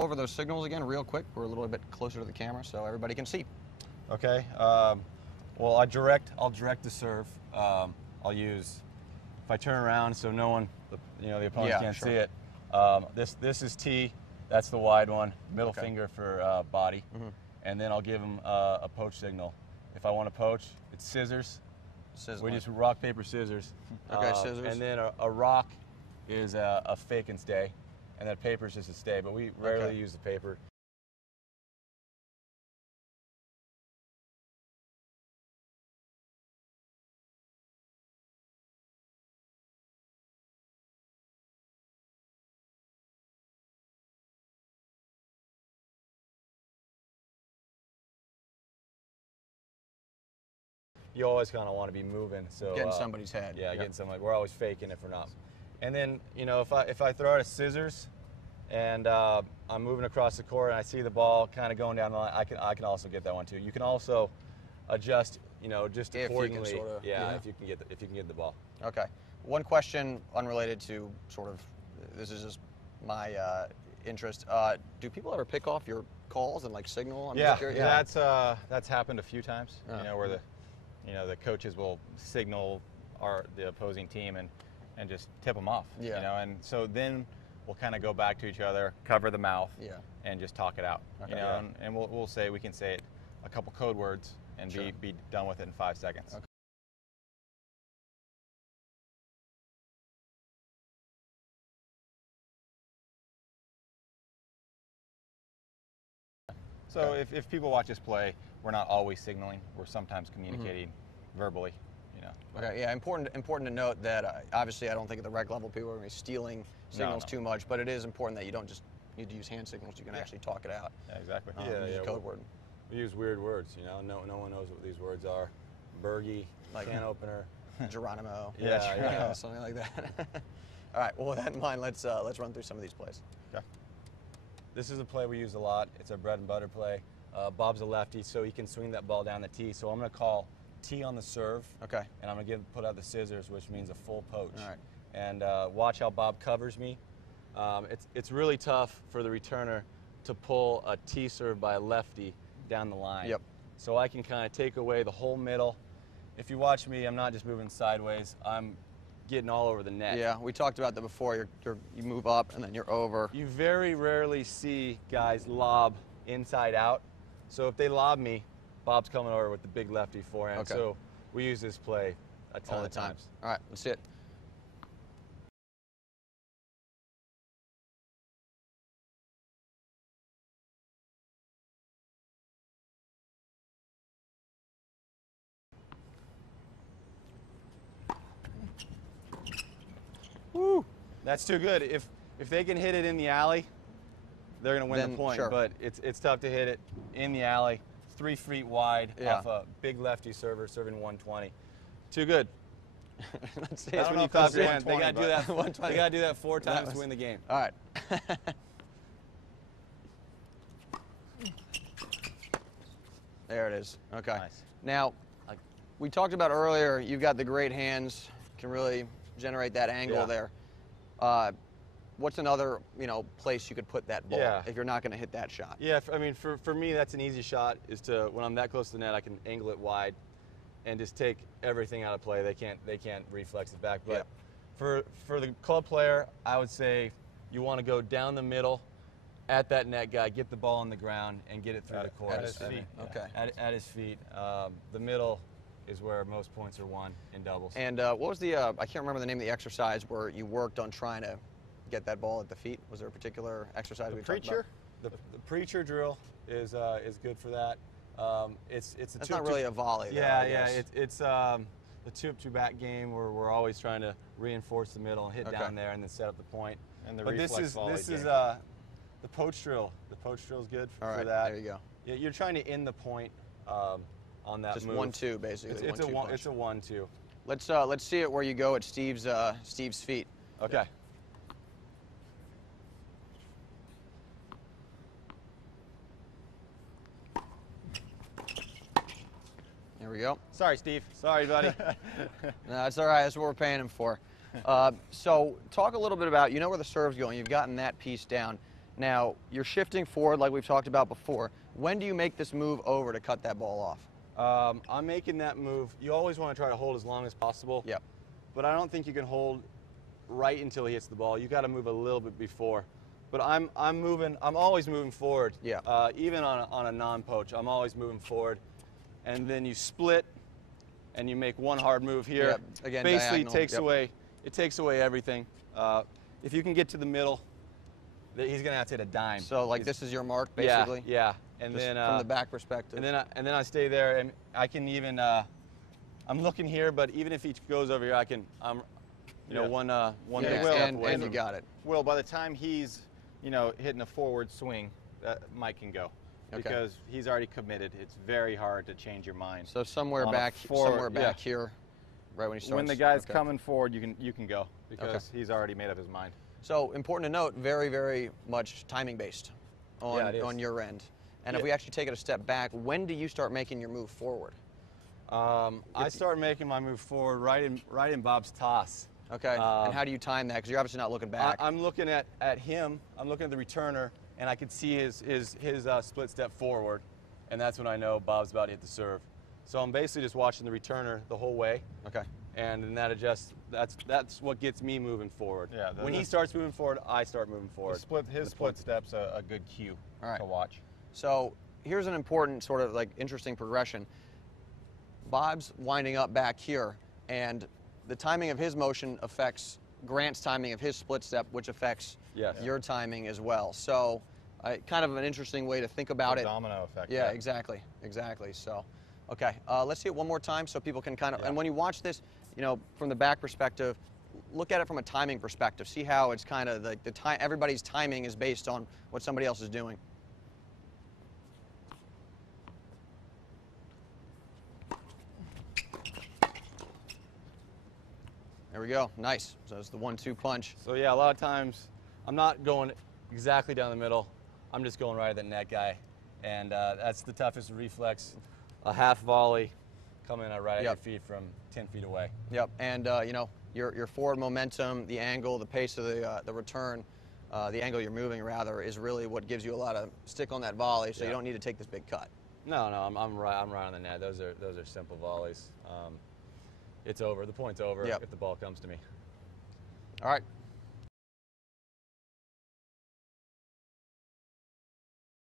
go over those signals again real quick. We're a little bit closer to the camera so everybody can see. Okay. Well, I'll direct the serve. I'll use, if I turn around so no one, the opponent can't see it. This is T. That's the wide one. Middle finger for body. And then I'll give them a poach signal. If I want to poach, it's scissors. We just rock, paper, scissors. Okay, scissors. And then a rock is a fake and stay. And then paper is just a stay, but we rarely use the paper. You always kind of want to be moving, so getting somebody's head. Yeah, getting somebody. We're always faking if we're not. And then if I throw out a scissors, and I'm moving across the court and I see the ball kind of going down the line, I can also get that one too. You can also adjust, just accordingly. If you can get the ball. Okay. One question unrelated to sort of, this is just my interest. Do people ever pick off your calls and like signal? That's happened a few times. Where the coaches will signal the opposing team and just tip them off. And so then we'll kind of go back to each other, cover the mouth, and just talk it out. And we can say it a couple code words and be done with it in 5 seconds. Okay. So if people watch us play, we're not always signaling. We're sometimes communicating verbally. Okay. Yeah. Important to note that obviously I don't think at the rec level people are going to be stealing signals too much, but it is important that you don't just need to use hand signals. You can actually talk it out. Yeah. Exactly. Use a code word. We use weird words. No one knows what these words are. Bergie, like can opener, Geronimo. Yeah. Something like that. All right. Well, with that in mind, let's run through some of these plays. Okay. This is a play we use a lot. It's a bread and butter play. Bob's a lefty, so he can swing that ball down the tee. So I'm going to call T on the serve. Okay. And I'm going to put out the scissors, which means a full poach. All right. And watch how Bob covers me. It's really tough for the returner to pull a T serve by a lefty down the line. Yep. So I can kind of take away the whole middle. If you watch me, I'm not just moving sideways. I'm getting all over the net. Yeah, we talked about that before. You move up and then you're over. You very rarely see guys lob inside out. So if they lob me, Bob's coming over with the big lefty forehand. Okay. So we use this play a ton of times. All right, let's see it. Woo! That's too good. If they can hit it in the alley, they're going to win the point. Sure. But it's tough to hit it in the alley, 3 feet wide off a big lefty server serving 120. Too good. Let's see. That's when you clap your hands. They got to do that. They got to do that 4 times to win the game. All right. There it is. Okay. Nice. Now, we talked about earlier, you've got the great hands, can really generate that angle there. What's another place you could put that ball if you're not going to hit that shot? Yeah, I mean for me that's an easy shot. Is to when I'm that close to the net, I can angle it wide, and just take everything out of play. They can't reflex it back. But for the club player, I would say you want to go down the middle, at that net guy, get the ball on the ground, and get it through the court. At his feet. Okay. At his feet. The middle is where most points are won in doubles. And what was the, I can't remember the name of the exercise where you worked on trying to get that ball at the feet. Was there a particular exercise we talked about? The preacher drill is good for that. It's That's not really a volley. It's the two-up-to-back game where we're always trying to reinforce the middle and hit down there and then set up the point. And the but reflex volley this is the poach drill. The poach drill is good for that. There you go. You're trying to end the point on that Just move. 1-2 basically. It's a 1-2. Let's see it where you go at Steve's feet. Okay. There we go. Sorry, Steve. Sorry, buddy. No, that's all right. That's what we're paying him for. So talk a little bit about, where the serve's going. You've gotten that piece down. Now, you're shifting forward like we've talked about before. When do you make this move over to cut that ball off? I'm making that move. You always want to try to hold as long as possible. Yep. But I don't think you can hold right until he hits the ball. You got to move a little bit before. But I'm always moving forward. Yeah. Even on a non-poach, I'm always moving forward. And then you split, and you make one hard move here. Yep. Again, basically diagonal. it takes away everything. If you can get to the middle, he's gonna have to hit a dime. So like this is your mark, basically. Yeah. And just then from the back perspective. And then I stay there, and I can even. I'm looking here, but even if he goes over here, I can. One big step away. And you got it. Well, by the time he's, hitting a forward swing, Mike can go. Okay. Because he's already committed. It's very hard to change your mind. So somewhere back here, right when he starts. When the guy's coming forward, you can go because he's already made up his mind. So important to note, very, very much timing based on your end. And if we actually take it a step back, when do you start making your move forward? I start making my move forward right in Bob's toss. Okay. And how do you time that? Because you're obviously not looking back. I'm looking at him. I'm looking at the returner, and I can see his split step forward, and that's when I know Bob's about to hit the serve. So I'm basically just watching the returner the whole way. Okay. And then that adjusts. That's what gets me moving forward. Yeah. When he starts moving forward, I start moving forward. His split step's a good cue to watch. So here's an important sort of like interesting progression. Bob's winding up back here, and the timing of his motion affects Grant's timing of his split step, which affects your timing as well. So kind of an interesting way to think about it. Domino effect. Yeah, exactly. So, okay, let's see it one more time so people can kind of, and when you watch this, from the back perspective, look at it from a timing perspective. See how it's kind of like everybody's timing is based on what somebody else is doing. There we go. Nice. So it's the 1-2 punch. So yeah, a lot of times I'm not going exactly down the middle. I'm just going right at the net guy, and that's the toughest reflex. A half volley coming right at your feet from 10 feet away. Yep. And your forward momentum, the angle, the pace of the return, the angle you're moving rather, is really what gives you a lot of stick on that volley. So you don't need to take this big cut. No, I'm right on the net. Those are simple volleys. It's over. The point's over if the ball comes to me. All right.